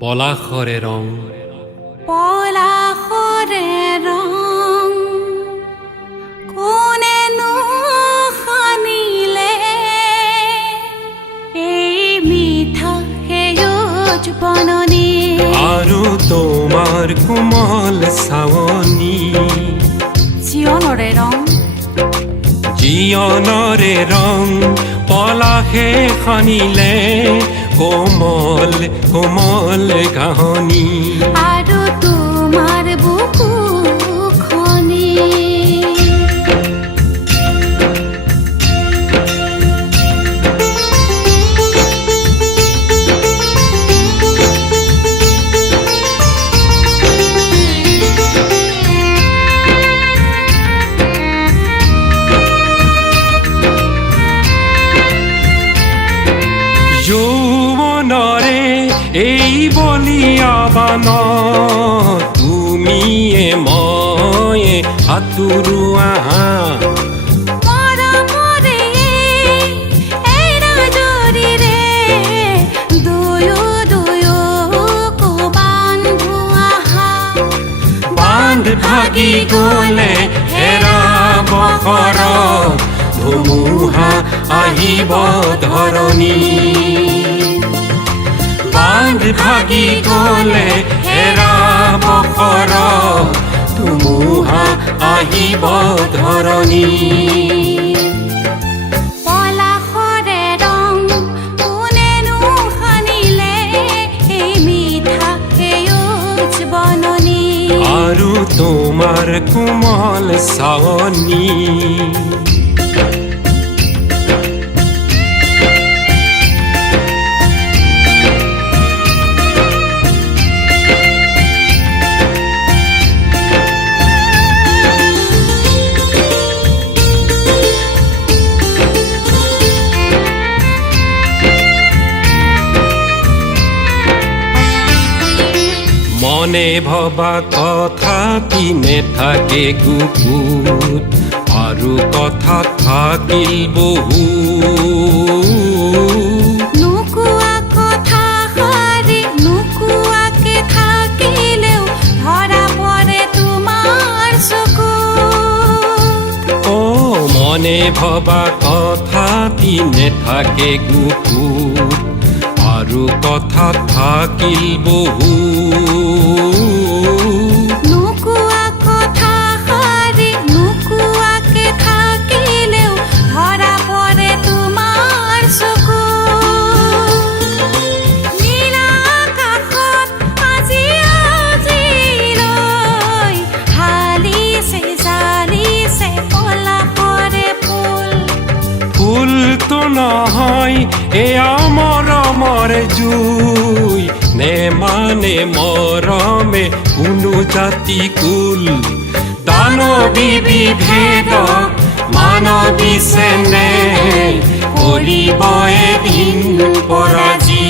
পলাশৰে ৰং পলাশৰে ৰং কোনেনো সানিলে এই মিঠা সেউজ বননি আৰু তোমাৰ কোমল চাৱনি জীৱনৰে ৰং জীৱনৰে ৰং পলাশে সানিলে কোমল কোমল কাহনী আৰু তোমাৰ বুকুখনি যৌৱনৰে এই বলিয়া বান তুমিয়ে ময়ে সাঁতোৰোৱা মৰমৰে এই নজৰিৰে দুয়ো বান্ধো আহা বান্ধ ভাগি গলে হেৰাব শৰৎ ধুমুহা আহিব ধৰণী বান্ধ ভাগি গলে হেৰাব শৰৎ ধুমুহা আহিব ধৰণী পলাশৰে ৰং কোনেনো সানিলে এই মিঠা সেউজ বননি আৰু তোমাৰ কোমল চাৱনি মনে ভবা কথা পিনে থাকে গুপুত আৰু কথা থাকিল বহু নোকোৱা কথা সাৰি নোকোৱাকে থাকিলেও ধৰা পৰে তোমাৰ চকুত অ' মনে ভবা কথা পিনে থাকে গুপুত আৰু কথা থাকিল বহু নোকোৱা কথা সাৰি নোকোৱাকে থাকিলেও ধৰা পৰে তোমাৰ চকুত নীলা আকাশত আজি আজিলৈ হালিছে জালিছে পলাশৰে ফুল ফুলটো নহয় এয়া মৰমৰ জুই নেমানে মৰমে কোনো জাতি কুল দানৱী বিভেদক মানৱী চেনেহ কৰিব এদিন পৰাজী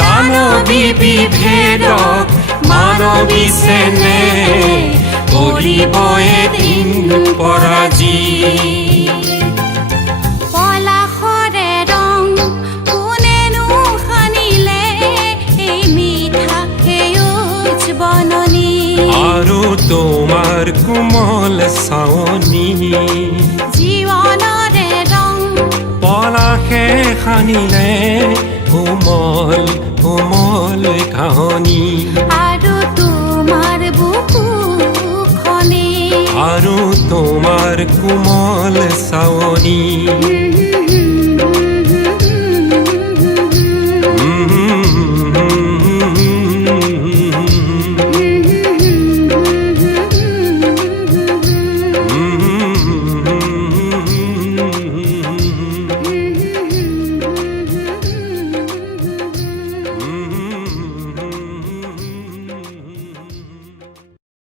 দানৱী বিভেদক মানৱী চেনেহ কৰিব এদিন পৰাজী পলাশৰে ৰং কোনেনো সানিলে এই মিঠা সেউজ বননি আৰু তোমাৰ কোমল চাৱনি জীৱনৰে ৰং পলাশে সানিলে কোমল কোমল কাহনী আৰু তোমাৰ বুকুখনি আৰু তোমাৰ কোমল চাৱনি